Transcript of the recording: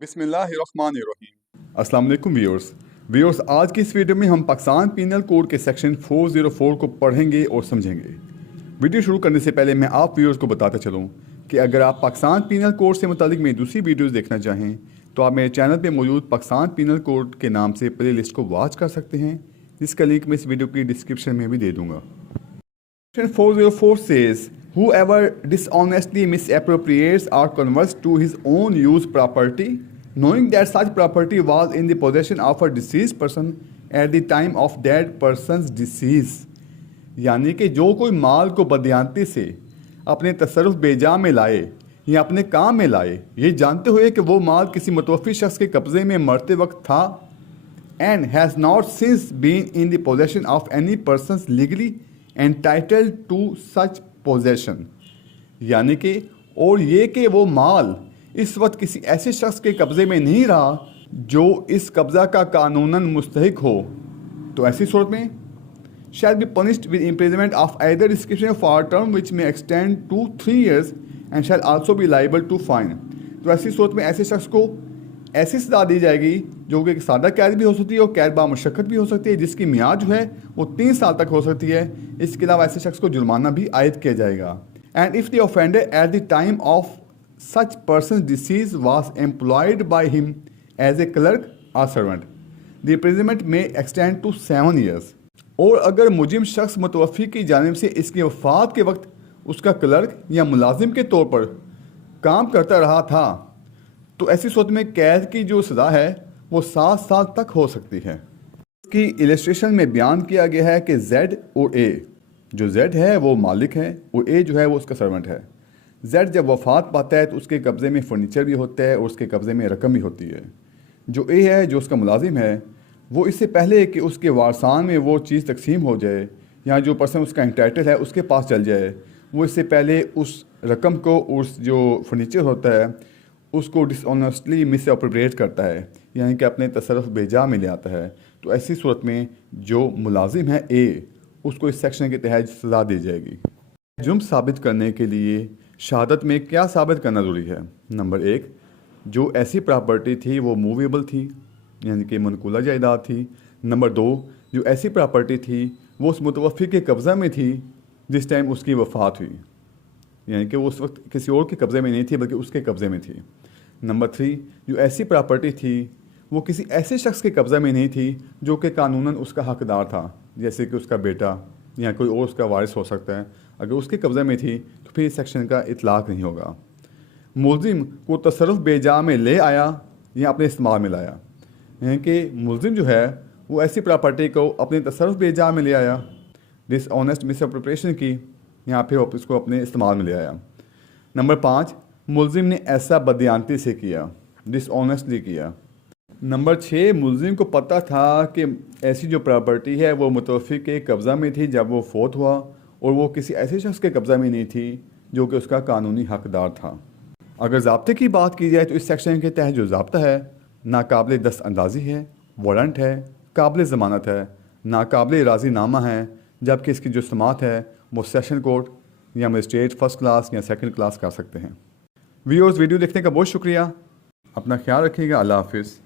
بسم اللہ الرحمن الرحیم۔ السلام علیکم ویورز، آج کی اس ویڈیو میں ہم پاکستان پینل کوڈ کے سیکشن 404 کو پڑھیں گے اور سمجھیں گے۔ ویڈیو شروع کرنے سے پہلے میں آپ ویورز کو بتاتا چلوں کہ اگر آپ پاکستان پینل کوڈ سے متعلق میری دوسری ویڈیوز دیکھنا چاہیں تو آپ میرے چینل پہ موجود پاکستان پینل کوڈ کے نام سے پلے لسٹ کو واچ کر سکتے ہیں، جس کا لنک میں اس ویڈیو کی ڈسکرپشن میں بھی دے دوں گا۔ Section 404 says, whoever dishonestly misappropriates or converts to his own use property, knowing that such property was in the possession of a deceased person at the time of that person's decease. یعنی کہ جو کوئی مال کو بدیانتی سے اپنے تصرف بے جا میں لائے یا اپنے کام میں لائے، یہ جانتے ہوئے کہ وہ مال کسی متوفی شخص کے قبضے میں مرتے وقت تھا and has not since been in the possession of any persons legally entitled to such possession. یعنی کہ اور یہ کہ وہ مال اس وقت کسی ایسے شخص کے قبضے میں نہیں رہا جو اس قبضہ کا قانوناً مستحق ہو، تو ایسی صورت میں shall be punished with imprisonment of either description for a term which may extend to 3 years and shall also be liable to fine. تو ایسی صورت میں ایسے شخص کو ایسی سزا دی جائے گی جو کہ سادہ قید بھی ہو سکتی ہے اور قید با مشقت بھی ہو سکتی ہے، جس کی میعاد جو ہے وہ 3 سال تک ہو سکتی ہے۔ اس کے علاوہ ایسے شخص کو جرمانہ بھی عائد کیا جائے گا۔ And if the offender at the time of such person's decease was employed by him as a clerk or servant, the imprisonment may extend to 7 years. اور اگر مجرم شخص متوفی کی جانب سے اس کی وفات کے وقت اس کا کلرک یا ملازم کے طور پر کام کرتا رہا تھا تو ایسی صورت میں قید کی جو سزا ہے وہ 7 سال تک ہو سکتی ہے۔ اس کی السٹریشن میں بیان کیا گیا ہے کہ زیڈ اور اے، جو زیڈ ہے وہ مالک ہے اور اے جو ہے وہ اس کا سرونٹ ہے۔ زیڈ جب وفات پاتا ہے تو اس کے قبضے میں فرنیچر بھی ہوتا ہے اور اس کے قبضے میں رقم بھی ہوتی ہے۔ جو اے ہے، جو اس کا ملازم ہے، وہ اس سے پہلے کہ اس کے وارثان میں وہ چیز تقسیم ہو جائے یا جو پرسن اس کا انٹائٹل ہے اس کے پاس چل جائے، وہ اس سے پہلے اس رقم کو، اس جو فرنیچر ہوتا ہے اس کو ڈس آنیسٹلی مس اپروپریٹ کرتا ہے، یعنی کہ اپنے تصرف بے جا میں لے آتا ہے۔ تو ایسی صورت میں جو ملازم ہے اے، اس کو اس سیکشن کے تحت سزا دی جائے گی۔ جرم ثابت کرنے کے لیے شہادت میں کیا ثابت کرنا ضروری ہے؟ نمبر 1، جو ایسی پراپرٹی تھی وہ موویبل تھی، یعنی کہ منقولہ جائیداد تھی۔ نمبر 2، جو ایسی پراپرٹی تھی وہ اس متوفی کے قبضہ میں تھی جس ٹائم اس کی وفات ہوئی، یعنی کہ وہ اس وقت کسی اور کے قبضے میں نہیں تھی بلکہ اس کے قبضے میں تھی۔ نمبر 3، جو ایسی پراپرٹی تھی وہ کسی ایسے شخص کے قبضہ میں نہیں تھی جو کہ قانوناً اس کا حقدار تھا، جیسے کہ اس کا بیٹا یا کوئی اور اس کا وارث ہو سکتا ہے۔ اگر اس کے قبضے میں تھی تو پھر اس سیکشن کا اطلاق نہیں ہوگا۔ ملزم کو تصرف بے جا میں لے آیا یا اپنے استعمال میں لایا، یعنی کہ ملزم جو ہے وہ ایسی پراپرٹی کو اپنے تصرف بے جا میں لے آیا، ڈس آنیسٹ مس اپروپریشن کی، یا پھر اس کو اپنے استعمال میں لے آیا۔ نمبر 5، ملزم نے ایسا بدیانتی سے کیا، ڈس آنیسٹلی کیا۔ نمبر 6، ملزم کو پتہ تھا کہ ایسی جو پراپرٹی ہے وہ متوفی کے قبضہ میں تھی جب وہ فوت ہوا اور وہ کسی ایسے شخص کے قبضہ میں نہیں تھی جو کہ اس کا قانونی حقدار تھا۔ اگر ضابطے کی بات کی جائے تو اس سیکشن کے تحت جو ضابطہ ہے ناقابل دست اندازی ہے، وارنٹ ہے، قابل ضمانت ہے، ناقابل راضی نامہ ہے، جبکہ اس کی جو سماعت ہے وہ سیشن کورٹ یا مجسٹریٹ فرسٹ کلاس یا سیکنڈ کلاس کر سکتے ہیں۔ ویورز، ویڈیو دیکھنے کا بہت شکریہ، اپنا خیال رکھیے گا، اللہ حافظ۔